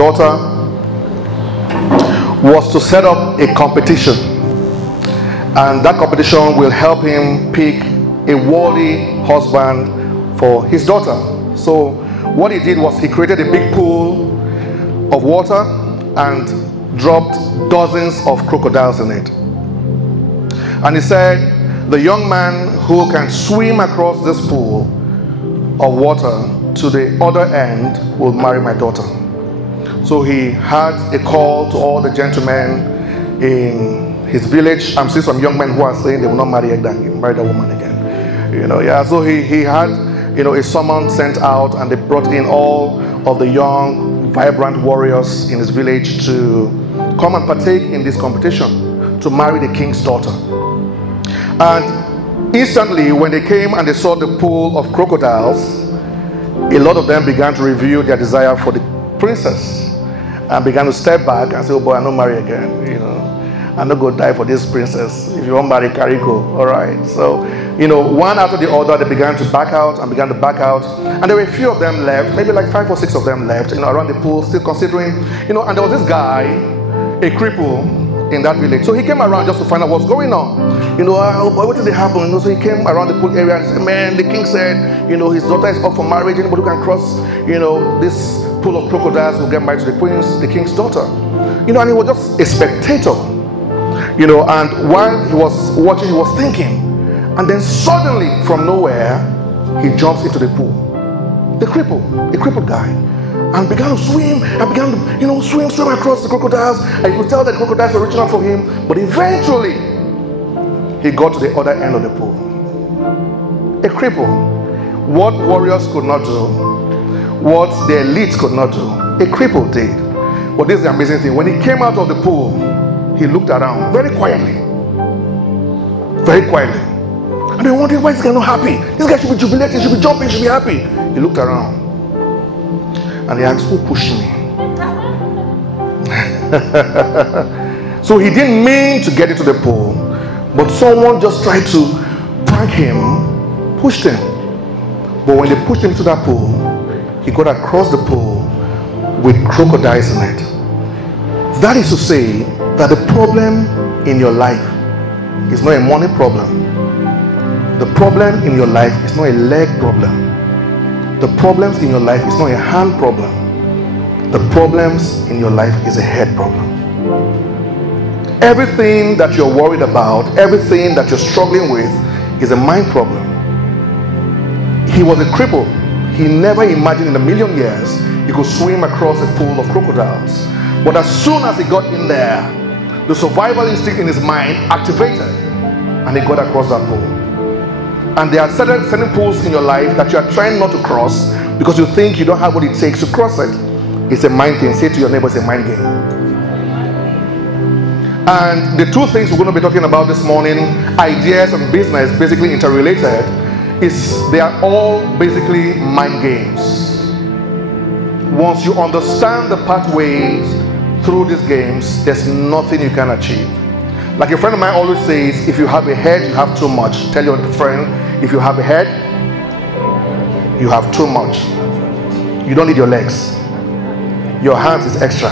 daughter was to set up a competition, and that competition will help him pick a worthy husband for his daughter. So what he did was he created a big pool of water and dropped dozens of crocodiles in it. And he said, the young man who can swim across this pool of water to the other end will marry my daughter. So he had a call to all the gentlemen in his village. I'm seeing some young men who are saying they will not marry that woman again. So he had, a summons sent out, and they brought in all of the young, vibrant warriors in his village to come and partake in this competition to marry the king's daughter. And instantly, when they came and they saw the pool of crocodiles, a lot of them began to reveal their desire for the princess and began to step back and say, oh boy, I'm not marry again, I'm not going to die for this princess. If you want to marry, carry go. All right. So, one after the other, they began to back out. And there were a few of them left, maybe like 5 or 6 of them left, around the pool, still considering, and there was this guy, a cripple in that village. So he came around just to find out what's going on. Oh boy, what did happen? So he came around the pool area and said, man, the king said, his daughter is up for marriage. Anybody who can cross, this pool of crocodiles will get married to the king's daughter. And he was just a spectator. And while he was watching, he was thinking. And then suddenly, from nowhere, he jumps into the pool. A crippled guy. And began to swim, and began to, swim across the crocodiles. And you could tell that the crocodiles were reaching out for him. But eventually, he got to the other end of the pool. A cripple. What warriors could not do, what the elites could not do, a cripple did. But this is the amazing thing. When he came out of the pool, he looked around very quietly. Very quietly. And they wondered, why is this guy not happy? This guy should be jubilating, should be jumping, should be happy. He looked around. And he asked, who pushed me? So he didn't mean to get into the pool, but someone just tried to prank him, pushed him. But when they pushed him into that pool, he got across the pool with crocodiles in it. That is to say that the problem in your life is not a money problem. The problem in your life is not a leg problem. The problems in your life is not a hand problem. The problems in your life is a head problem. Everything that you're worried about, everything that you're struggling with is a mind problem. He was a cripple. He never imagined in a million years he could swim across a pool of crocodiles. But as soon as he got in there, the survival instinct in his mind activated, and he got across that pool. And there are certain pools in your life that you are trying not to cross because you think you don't have what it takes to cross it. It's a mind thing. Say to your neighbor, it's a mind game. And the two things we're going to be talking about this morning, ideas and business, basically interrelated, is they are all basically mind games. Once you understand the pathways through these games, there's nothing you can achieve. Like a friend of mine always says, if you have a head, you have too much. Tell your friend, if you have a head, you have too much. You don't need your legs. Your hands is extra.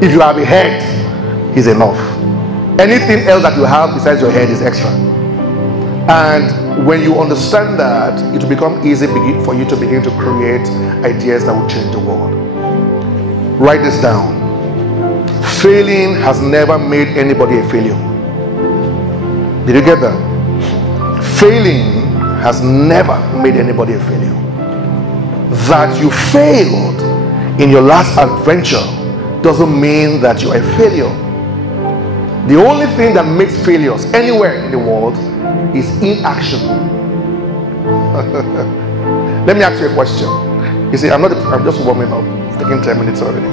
If you have a head, is enough. Anything else that you have besides your head is extra. And when you understand that, it will become easy for you to begin to create ideas that will change the world. Write this down. Failing has never made anybody a failure. Did you get that? Failing has never made anybody a failure. That you failed in your last adventure doesn't mean that you are a failure. The only thing that makes failures anywhere in the world is inaction. Let me ask you a question. You see, I'm just warming up. It's taking 10 minutes already.